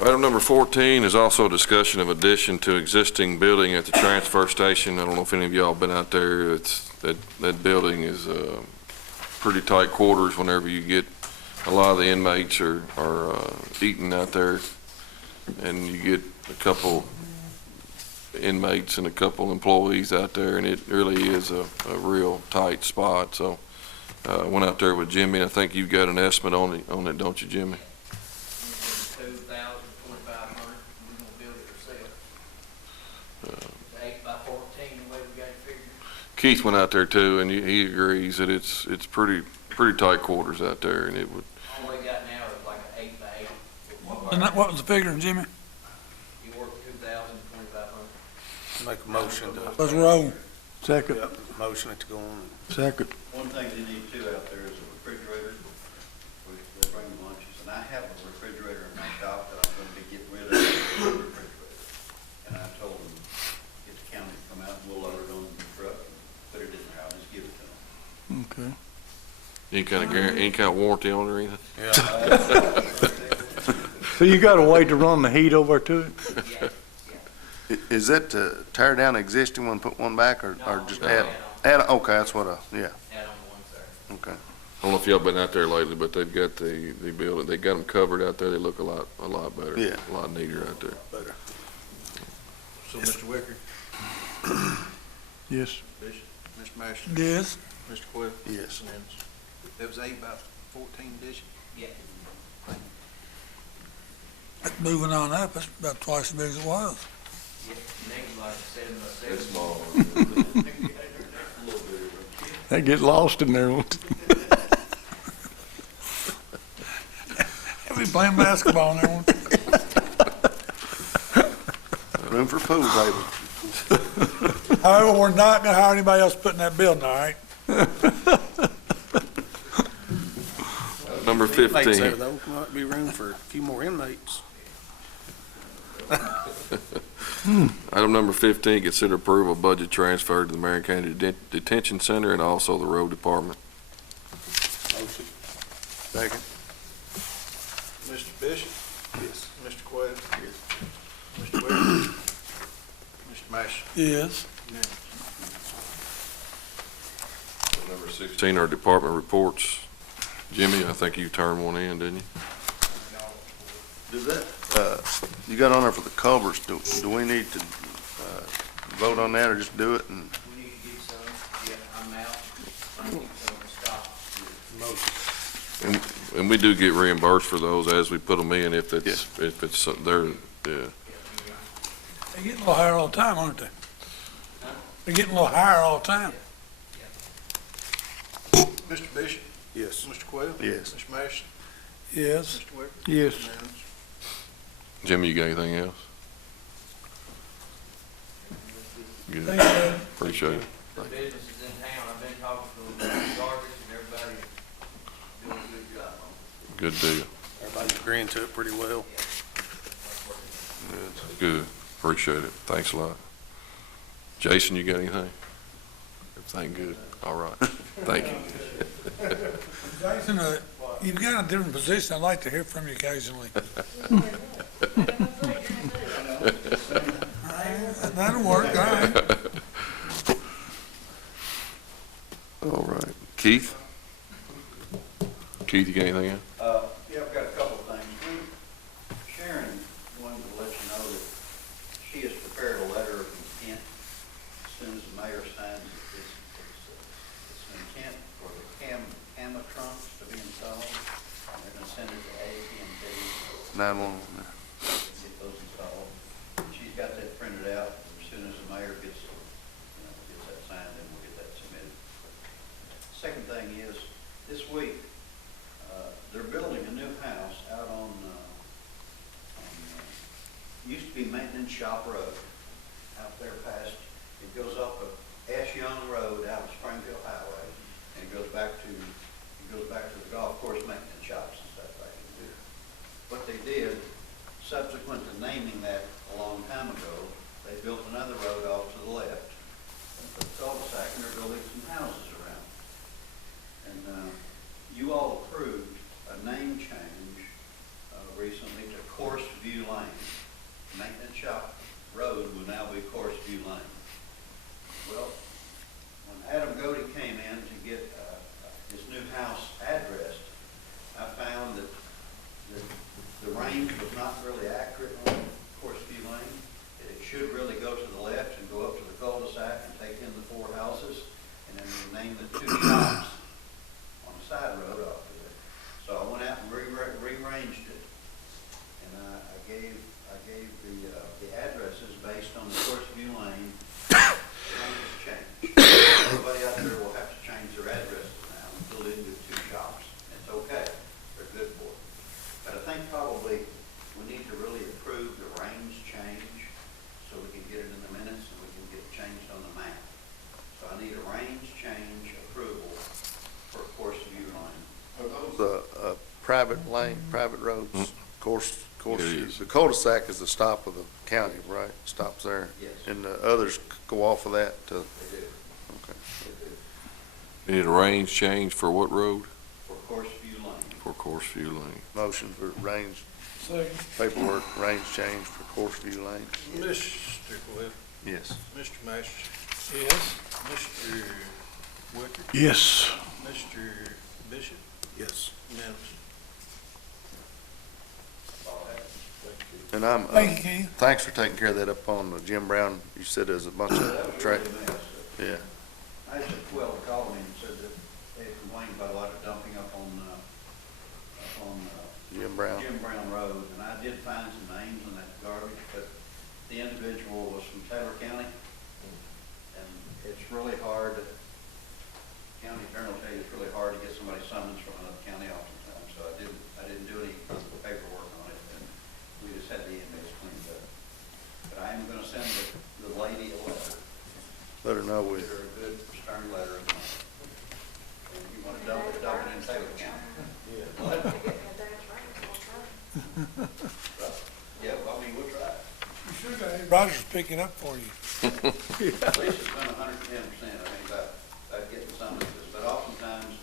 Item number 14 is also a discussion of addition to existing building at the transfer station. I don't know if any of y'all been out there. That building is pretty tight quarters whenever you get a lot of the inmates are eating out there, and you get a couple inmates and a couple employees out there, and it really is a real tight spot. So I went out there with Jimmy, and I think you've got an estimate on it, don't you, Jimmy? 2,500. We're gonna build it ourselves. 8 by 14, the way we got it figured. Keith went out there too, and he agrees that it's pretty tight quarters out there, and it would. All we got now is like an 8 by 8. And that, what was the figure, Jimmy? You work 2,000, 2,500. Make a motion to, Let's roll. Second. yep, motion it to go on. Second. One thing they need too out there is a refrigerator. They bring lunches, and I have a refrigerator in my shop that I'm gonna be getting rid of, the refrigerator. And I told them, get the county to come out and we'll load it on the truck and put it in there, I'll just give it to them. Okay. Any kind of warranty on it or anything? Yeah, So you got a way to run the heat over to it? Yeah, Is that to tear down the existing one, put one back, or just add? Okay, that's what yeah, add on one, sir. okay. I don't know if y'all been out there lately, but they've got the building. They got them covered out there. They look a lot better. Yeah. A lot neater out there. better. So, Mr. Wicker, Yes. Bishop, Mr. Marshall, Yes. Mr. Quill. Yes. That was 8 by 14 addition? Yeah. That's moving on up. That's about twice as big as it was. Yeah, next like 7 by 7. It's small. They get lost in there. won't They'll be playing basketball in there, won't they? Room for pool table. However, we're not gonna hire anybody else to put in that building, all right? Number Inmates there, 15. though, might be room for a few more inmates. Item number 15, consider approval of budget transfer to the Marion County Detention Center and also the Road Department. Motion. Second. Mr. Bishop? Yes. Mr. Quill? Yes. Mr. Wicker? Mr. Marshall? Yes. Number 16 are department reports. Jimmy, I think you turned one in, didn't you? Does that, you got on there for the culverts, do we need to, vote on that or just do it and? We need to get some. Yeah, I'm out. I need some to stop. Motion. And we do get reimbursed for those as we put them in if it's, they're, yeah. They're getting a little higher all the time, aren't they? They're getting a little higher all the time. Mr. Bishop? Yes. Mr. Quill? Yes. Mr. Marshall? Yes. Mr. Wicker? Yes. Unanimous. Jimmy, you got anything else? Good. Thank you. Appreciate it. The businesses in town, I've been talking to them about garbage and everybody doing a good job on it. Good deal. Everybody's agreeing to it pretty well. Good. Appreciate it. Thanks a lot. Jason, you got anything? Everything good? All right. Thank you. Jason, you've got a different position. I'd like to hear from you occasionally. That'll work, all right. All right. Keith? Keith, you got anything else? Yeah, I've got a couple of things. Sharon wanted to let you know that she has prepared a letter of intent. As soon as the mayor signs it, it's an intent for the camera trunks to be installed. And they're gonna send it to AT&T. 911. Get those installed. She's got that printed out. As soon as the mayor gets that signed, then we'll get that submitted. Second thing is, this week, they're building a new house out on used to be Maintenance Shop Road, out there past, it goes up of Ash Young Road out of Springfield Highway, and it goes back to the golf course maintenance shops and stuff back in there. What they did, subsequent to naming that a long time ago, they built another road off to the left, and put a cul-de-sac, and they're building some houses around. And you all approved a name change recently to Course View Line. should really go to the left and go up to the cul-de-sac and take in the 4 houses, and then name the 2 shops on the side road off of it. So I went out and rearranged it, and I gave the addresses based on the Course View Lane change. Everybody out there will have to change their addresses now until they do 2 shops. It's okay, they're good for it. But I think probably we need to really approve the range change so we can get it in the minutes and we can get it changed on the map. So I need a range change approval for Course View Lane. Are those private lane, private roads? Course, It is. the cul-de-sac is the stop of the county, right? Stops there. Yes. And the others go off of that to, They do, okay. they do. You need a range change for what road? For Course View Lane. For Course View Lane. Motion for range, Second. paperwork, range change for Course View Lane. Mr. Cliff, Yes. Mr. Masters, Yes. Mr. Wicker, Yes. Mr. Bishop, Yes. unanimous. All that. Thank you. And I'm, Thank you, Keith. thanks for taking care of that up on Jim Brown. You said there's a bunch That was of track, really a mess. yeah. I had 12 called me and said that they had complained about a lot of dumping up on Jim Brown. Jim Brown Road, and I did find some names on that garbage, but the individual was from Taylor County, and it's really hard, county attorney will tell you it's really hard to get somebody summoned from another county oftentimes, so I didn't do any paperwork on it, and we just had the inmates cleaned up. But I am gonna send the lady a letter, Let her know we, get her a good stern letter, and you wanna dump it in Taylor County. What? Yeah, well, I mean, we'll try. You sure got Roger's picking up for you. At least it's been 110%, I think, about getting summonses, but oftentimes,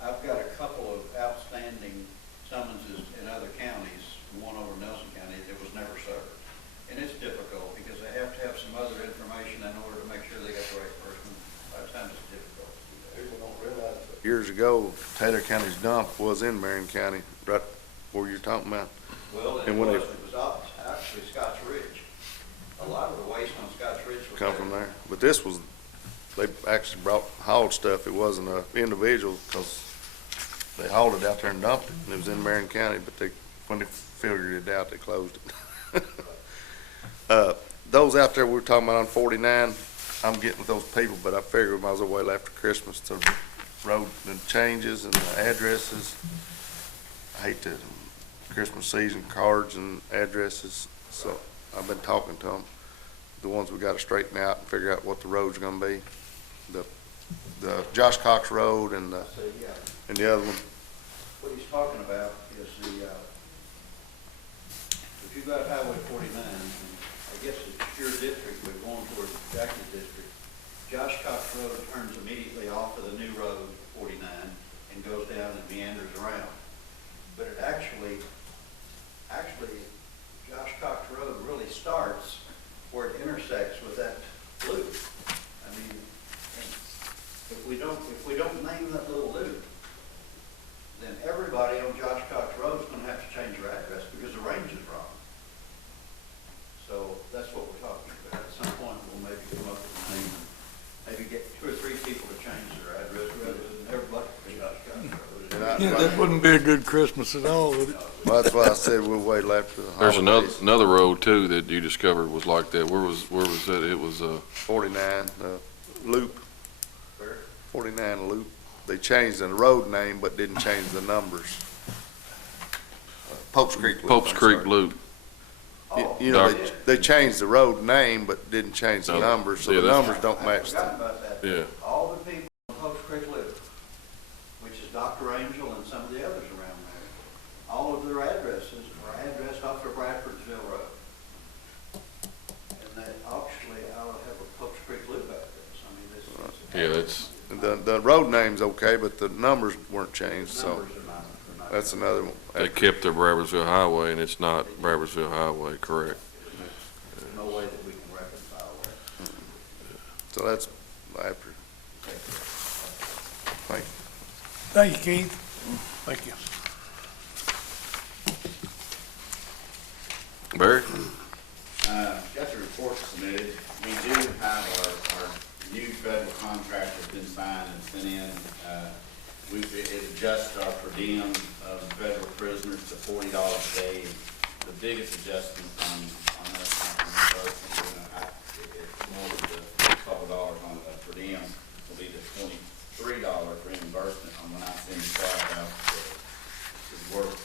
I've got a couple of outstanding summonses in other counties, one over Nelson County, that was never served. And it's difficult, because they have to have some other information in order to make sure they got the right person. A lot of times it's difficult to do that. People don't realize that. years ago, Taylor County's dump was in Marion County, right where you're talking about. Well, And when it was actually Scotts Ridge. A lot of the waste on Scotts Ridge was Come from there. But this was, they actually hauled stuff. It wasn't a individual, because they hauled it out there and dumped it, and it was in Marion County, but when they figured it out, they closed it. Those out there we were talking about on 49, I'm getting with those people, but I figured we might as well wait after Christmas to road and changes and the addresses. I hate the Christmas season cards and addresses, so I've been talking to them. The ones we gotta straighten out and figure out what the road's gonna be. The Josh Cox Road and So, yeah, the other one. what he's talking about is if you got Highway 49, and I guess it's your district, but going towards Jackie's district, Josh Cox Road turns immediately off of the new road, 49, and goes down and meanders around. But it actually, Josh Cox Road really starts where it intersects with that loop. I mean, if we don't name that little loop, then everybody on Josh Cox Road is gonna have to change their address because the range is wrong. So that's what we're talking about. At some point, we'll maybe come up with a name, and maybe get 2 or 3 people to change their address rather than everybody on Josh Cox Road. Yeah, that wouldn't be a good Christmas at all, would it? Well, that's why I said we'll wait after the There's holidays. another road too that you discovered was like that. Where was that? It was, 49, loop, Where? 49 loop. They changed the road name but didn't change the numbers. Pope's Creek Loop. Pope's I'm Creek sorry. Loop. You know, Doc- they changed the road name but didn't change the No. numbers, so Yeah, the that's- numbers don't I match forgot them. about that. Yeah. All the people on Post Creek Loop, which is Dr. Angel and some of the others around there, all of their addresses are addressed off of Bradfordsville Road. And that actually, I would have a Post Creek Loop address. I mean, this is. Yeah, that's, The road name's okay, but the numbers weren't changed, so Numbers are not. that's another one. they kept the Bradfordsville Highway and it's not Bradfordsville Highway, correct? There's no way that we can reconcile that. So that's after. Thank you. Thank you, Keith. Thank you. Barry? Got the report submitted. We do have our new federal contract has been signed and sent in. It adjusts our per diem of federal prisoners to $40 a day. The biggest adjustment on that contract, it's more than a couple dollars on the per diem, will be the $23 reimbursement on when I send staff out to work.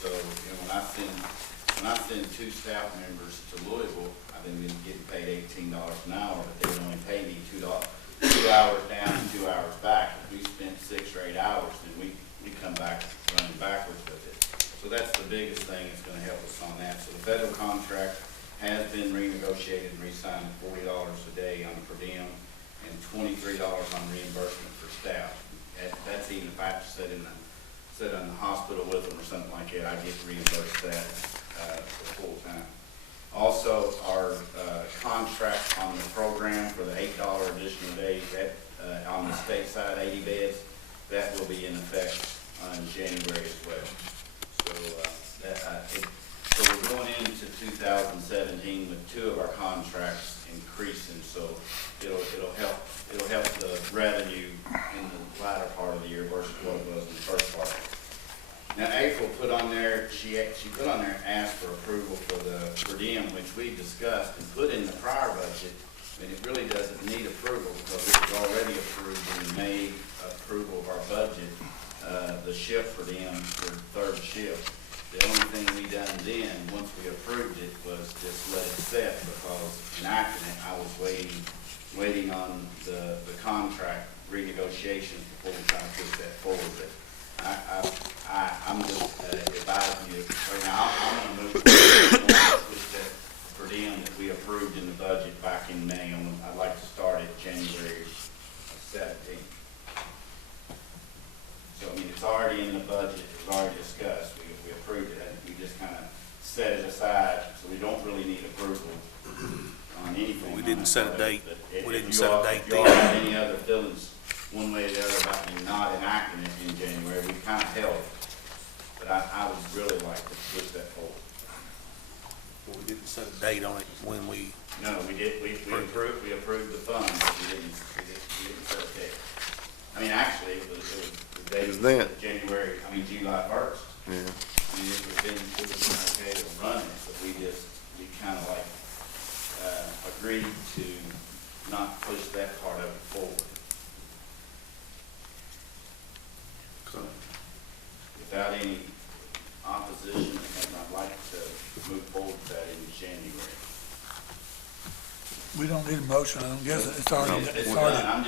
So, when I send 2 staff members to Louisville, I've been getting paid $18 an hour, but they would only pay me $2 hours down and 2 hours back. If we spent 6 or 8 hours, then we come back running backwards with it. So that's the biggest thing that's gonna help us on that. So the federal contract has been renegotiated and re-signed at $40 a day on per diem and $23 on reimbursement for staff. That's even if I have to sit in the hospital with them or something like that, I get reimbursed that for full time. Also, our contract on the program for the $8 additional days, that on the state side, 80 beds, that will be in effect in January as well. So we're going into 2017 with 2 of our contracts increasing, so it'll help the revenue in the latter part of the year versus what it was in the first part. Now, April put on there, she put on there and asked for approval for the per diem, which we discussed and put in the prior budget, and it really doesn't need approval because it was already approved in the May approval of our budget, the shift per diem for 3rd shift. The only thing we done then, once we approved it, was just let it set because enacting it, I was waiting on the contract renegotiations before we try to push that forward. But I'm just advising you right now. I'm going to move forward with that per diem that we approved in the budget back in May. I'd like to start it January 17th. So I mean, it's already in the budget. It was already discussed. We approved it. We just kind of set it aside, so we don't really need approval on anything. We didn't set a date. We didn't set a date If you all have any other feelings one way or the other about me not enacting it in January, we kind of held it. But I would really like to push that forward. We didn't set a date on it when we. No, we did. We approved the funds, but we didn't set a date. I mean, actually, it was the date Is that? July 1st. Yeah. I mean, it was okay to run it, but we kind of like agreed to not push that part of it forward. So, without any opposition, I'd like to move forward with that in January. We don't need a motion, I don't guess it's already, It's done.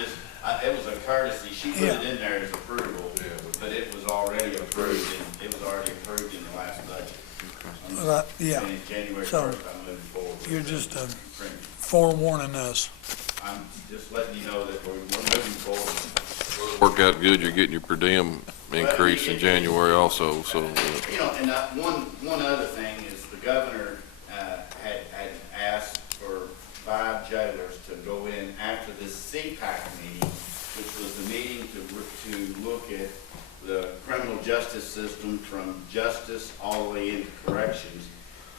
It was a courtesy. She put it in there as approval, but it was already approved in the last budget. Right, yeah. And in January 1st, So, I'm moving forward. with you're the just, premium. forewarning us. I'm just letting you know that we're moving forward. Work out good, you're getting your per diem increase in January also, so. You know, and one other thing is the governor had asked for 5 jailers to go in after this CPAC meeting, which was the meeting to look at the criminal justice system from justice all the way into corrections.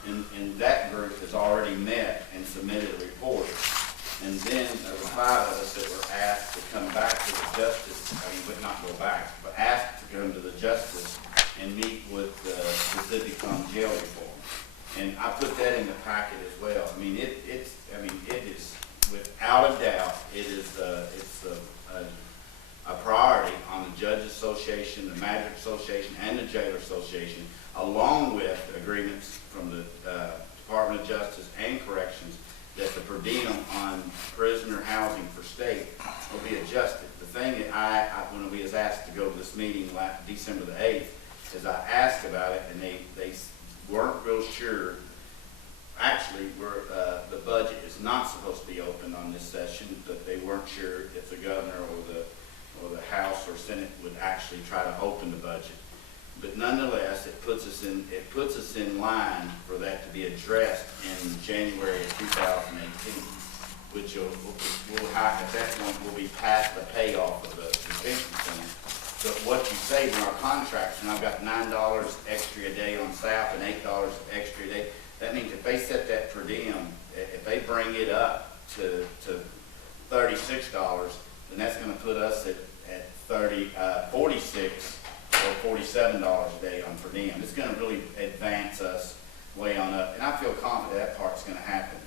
And that group has already met and submitted a report. And then there were 5 of us that were asked to come back to the justice, but not go back, but asked to come to the justice and meet with the specifics on jail reform. And I put that in the packet as well. I mean, it is without a doubt, it's a priority on the Judge Association, the Magistrate Association, and the Jailer Association, along with agreements from the Department of Justice and Corrections, that the per diem on prisoner housing for state will be adjusted. The thing that when we was asked to go to this meeting December the 8th, is I asked about it, and they weren't real sure. Actually, the budget is not supposed to be open on this session, but they weren't sure if the governor or the House or Senate would actually try to open the budget. But nonetheless, it puts us in line for that to be addressed in January of 2018, which will have, at that point, will be past the payoff of the detention center. But what you save in our contracts, and I've got $9 extra a day on staff and $8 extra a day, that means if they set that per diem, if they bring it up to $36, then that's gonna put us at 46 or $47 a day on per diem. It's gonna really advance us way on up, and I feel confident that part's gonna happen.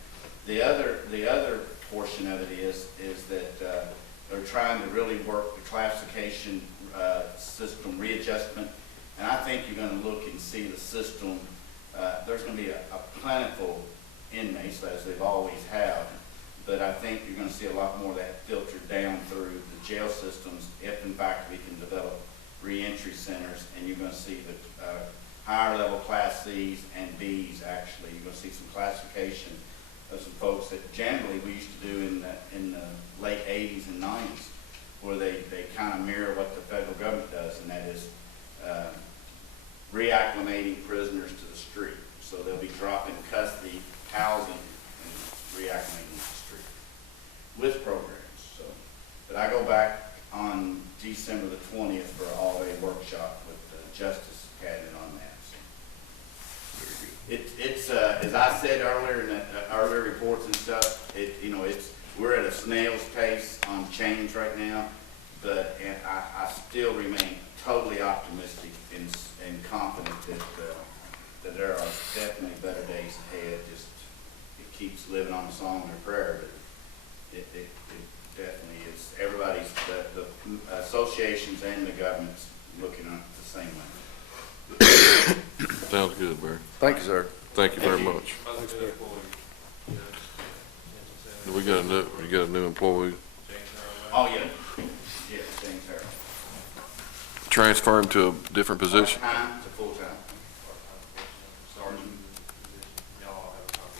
The other portion of it is that they're trying to really work the classification system readjustment, and I think you're gonna look and see the system. There's gonna be a plentiful inmates, as they've always have, but I think you're gonna see a lot more of that filtered down through the jail systems if in fact we can develop reentry centers, and you're gonna see the higher level class C's and B's actually. You're gonna see some classification of some folks that generally we used to do in the late 80s and 90s, where they kind of mirror what the federal government does, and that is reacclimating prisoners to the street. So they'll be dropping custody, housing, and reacclimating to the street with programs. So, but I go back on December the 20th for an all-day workshop with the Justice Cabinet on that. So it's as I said earlier in the earlier reports and stuff. We're at a snail's pace on change right now, but I still remain totally optimistic and confident that there are definitely better days ahead. Just it keeps living on a song and a prayer, but it definitely is. Everybody's the associations and the government's looking at it the same way. Sounds good, Barry. Thank you, sir. Thank you very much. We got a new employee. Oh, yeah. Yeah, James Harrell. Transfer him to a different position. Part-time to full-time.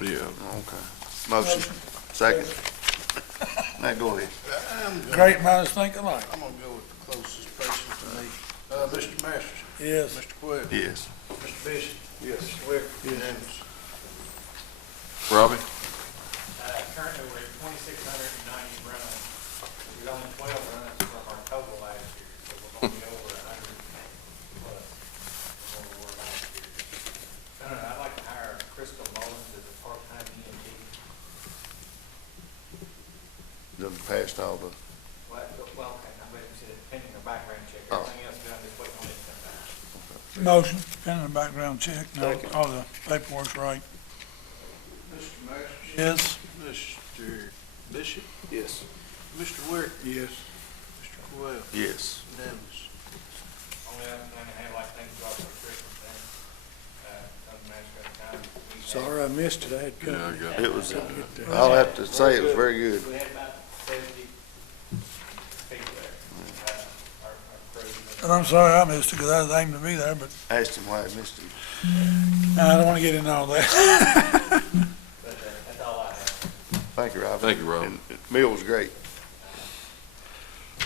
Yeah. Okay. Motion. Second. Now, go ahead. Great minds think alike. I'm gonna go with the closest person to me. Mr. Masters? Yes. Mr. Quinn? Yes. Mr. Bishop? Yes. Mr. Wicker? Unanimous. Robbie? Currently, we're at 2,690 runs. We've only 12 runs from our total last year, so we're going to be over 100 plus than what we were last year. I don't know, I'd like to hire Fiscal as a part-time EMT. Done passed all the, Well, okay, I'm waiting to see the pending the background check. Everything else done, just waiting on it to come back. Motion, pending the background check, no, all the paperwork's right. Mr. Masters? Yes. Mr. Bishop? Yes. Mr. Wicker? Yes. Mr. Quinn? yes. Unanimous. Only other thing I had, like, things about the Christmas thing, doesn't matter, time. Sorry I missed it. I had Yeah, I company. got It was, Get there. I'll have to say it was very good. We had about 70 people there, our crew. And I'm sorry I missed it, because I was aiming to be there, but Asked him why I missed it. I don't want to get into all that. But that's all I have. Thank you, Rob. Thank you, Rob. And the meal was great.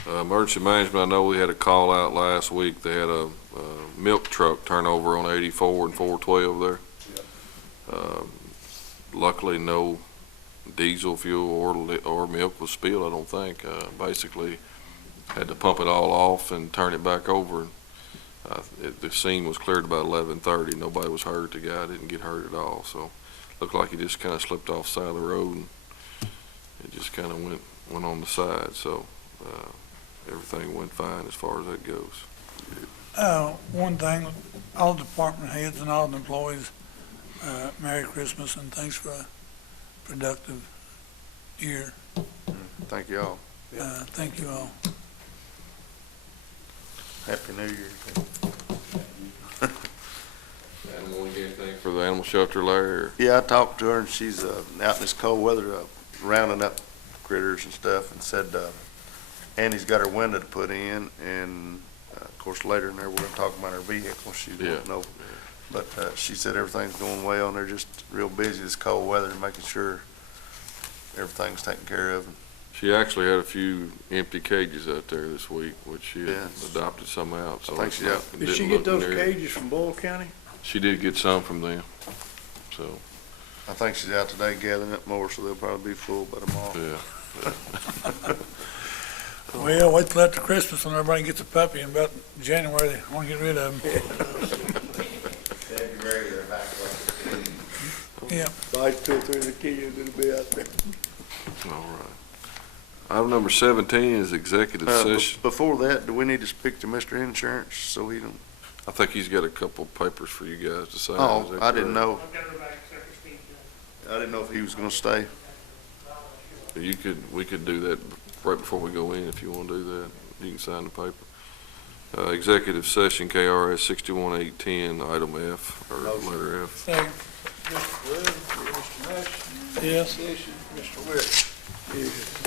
Emergency management, I know we had a call out last week. They had a milk truck turnover on 84 and 412 there. Luckily, no diesel fuel or milk was spilled, I don't think. Basically, had to pump it all off and turn it back over. The scene was cleared about 11:30. Nobody was hurt. The guy didn't get hurt at all. So, looked like he just kind of slipped off the side of the road and it just kind of went on the side. So, everything went fine as far as that goes. One thing, all department heads and all the employees, Merry Christmas and thanks for a productive year. Thank you all. Thank you all. Happy New Year. Animal, anything for the animal shelter, Larry? Or? Yeah, I talked to her and she's out in this cold weather rounding up critters and stuff, and said Annie's got her window to put in, and of course later in there we're going to talk about her vehicle. She won't know. But she said everything's going well and they're just real busy this cold weather and making sure everything's taken care of. She actually had a few empty cages out there this week, which she had Yes. adopted some out. So I think it's she not- got- it Did didn't she look get those near- cages from Boyle County? She did get some from them. So, I think she's out today gathering up more, so they'll probably be full by tomorrow. yeah. Well, wait till after Christmas when everybody gets a puppy in about January, they want to get rid of them. February, they're back. Yeah. Invite 2 or 3 of the kids that'll be out there. All right. Item number 17 is executive session. Before that, do we need to speak to Mr. Insurance so he don't? I think he's got a couple papers for you guys to sign. Is Oh, that I didn't correct? know. I didn't know if he was gonna stay. We could do that right before we go in if you want to do that. You can sign the paper. Executive session, KRS 61-810, item F, or letter F. Second. Mr. Webb, Mr. Nash, Yes. Mr. Webb. Yes.